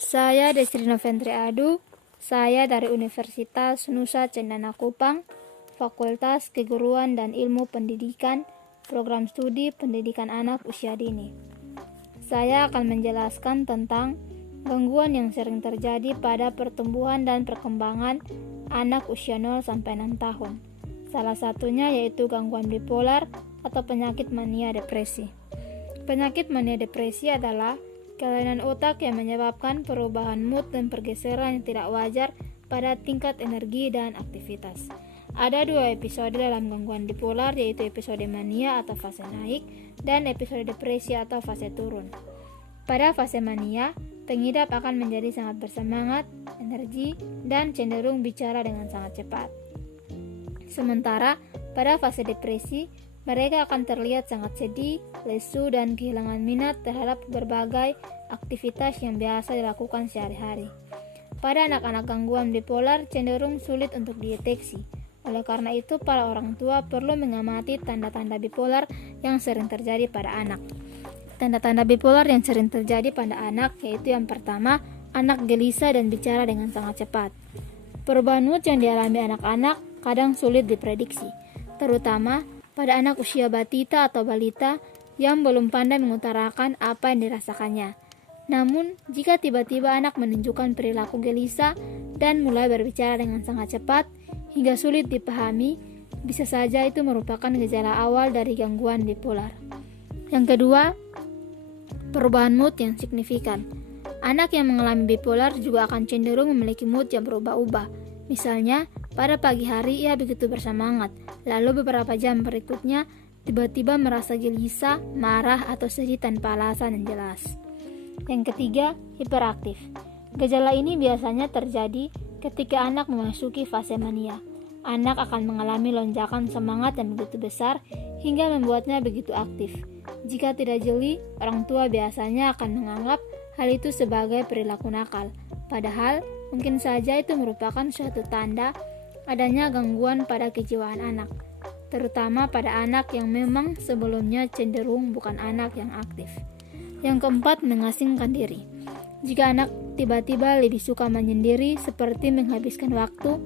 Saya Desri Noventri Adu, saya dari Universitas Nusa Cendana Kupang, Fakultas Keguruan dan Ilmu Pendidikan, Program Studi Pendidikan Anak Usia Dini. Saya akan menjelaskan tentang gangguan yang sering terjadi pada pertumbuhan dan perkembangan anak usia 0-6 tahun. Salah satunya yaitu gangguan bipolar atau penyakit mania depresi. Penyakit mania depresi adalah kelainan otak yang menyebabkan perubahan mood dan pergeseran yang tidak wajar pada tingkat energi dan aktivitas. Ada 2 episode dalam gangguan bipolar, yaitu episode mania atau fase naik dan episode depresi atau fase turun. Pada fase mania, pengidap akan menjadi sangat bersemangat, energi, dan cenderung bicara dengan sangat cepat. Sementara pada fase depresi, mereka akan terlihat sangat sedih, lesu, dan kehilangan minat terhadap berbagai aktivitas yang biasa dilakukan sehari-hari. Pada anak-anak gangguan bipolar cenderung sulit untuk dideteksi. Oleh karena itu, para orang tua perlu mengamati tanda-tanda bipolar yang sering terjadi pada anak. Tanda-tanda bipolar yang sering terjadi pada anak yaitu yang pertama, anak gelisah dan bicara dengan sangat cepat. Perubahan mood yang dialami anak-anak kadang sulit diprediksi, terutama pada anak usia batita atau balita yang belum pandai mengutarakan apa yang dirasakannya. Namun, jika tiba-tiba anak menunjukkan perilaku gelisah dan mulai berbicara dengan sangat cepat hingga sulit dipahami, bisa saja itu merupakan gejala awal dari gangguan bipolar. Yang kedua, perubahan mood yang signifikan. Anak yang mengalami bipolar juga akan cenderung memiliki mood yang berubah-ubah. Misalnya, pada pagi hari ia begitu bersemangat, lalu beberapa jam berikutnya tiba-tiba merasa gelisah, marah, atau sedih tanpa alasan yang jelas. Yang ketiga, hiperaktif. Gejala ini biasanya terjadi ketika anak memasuki fase mania. Anak akan mengalami lonjakan semangat yang begitu besar hingga membuatnya begitu aktif. Jika tidak jeli, orang tua biasanya akan menganggap hal itu sebagai perilaku nakal. Padahal, mungkin saja itu merupakan suatu tanda adanya gangguan pada kejiwaan anak, terutama pada anak yang memang sebelumnya cenderung bukan anak yang aktif. Yang keempat, mengasingkan diri. Jika anak tiba-tiba lebih suka menyendiri seperti menghabiskan waktu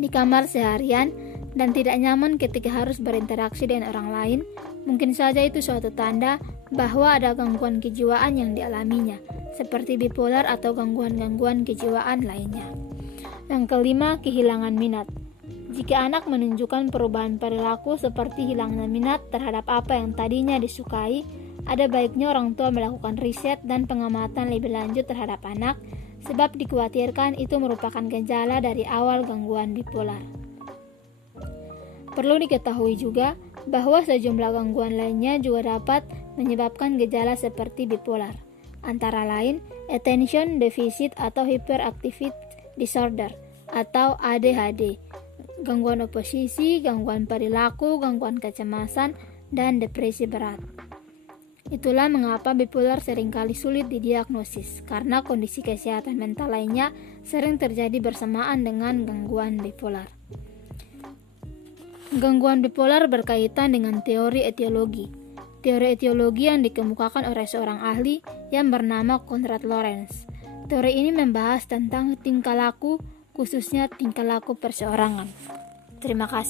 di kamar seharian dan tidak nyaman ketika harus berinteraksi dengan orang lain, mungkin saja itu suatu tanda bahwa ada gangguan kejiwaan yang dialaminya, seperti bipolar atau gangguan-gangguan kejiwaan lainnya. Yang kelima, kehilangan minat. Jika anak menunjukkan perubahan perilaku seperti hilangnya minat terhadap apa yang tadinya disukai, ada baiknya orang tua melakukan riset dan pengamatan lebih lanjut terhadap anak, sebab dikhawatirkan itu merupakan gejala dari awal gangguan bipolar. Perlu diketahui juga bahwa sejumlah gangguan lainnya juga dapat menyebabkan gejala seperti bipolar, antara lain attention deficit atau hyperactivity disorder atau ADHD, gangguan oposisi, gangguan perilaku, gangguan kecemasan, dan depresi berat. Itulah mengapa bipolar seringkali sulit didiagnosis, karena kondisi kesehatan mental lainnya sering terjadi bersamaan dengan gangguan bipolar. Gangguan bipolar berkaitan dengan teori etiologi. Teori etiologi yang dikemukakan oleh seorang ahli yang bernama Konrad Lorenz. Teori ini membahas tentang tingkah laku, khususnya tingkah laku perseorangan. Terima kasih.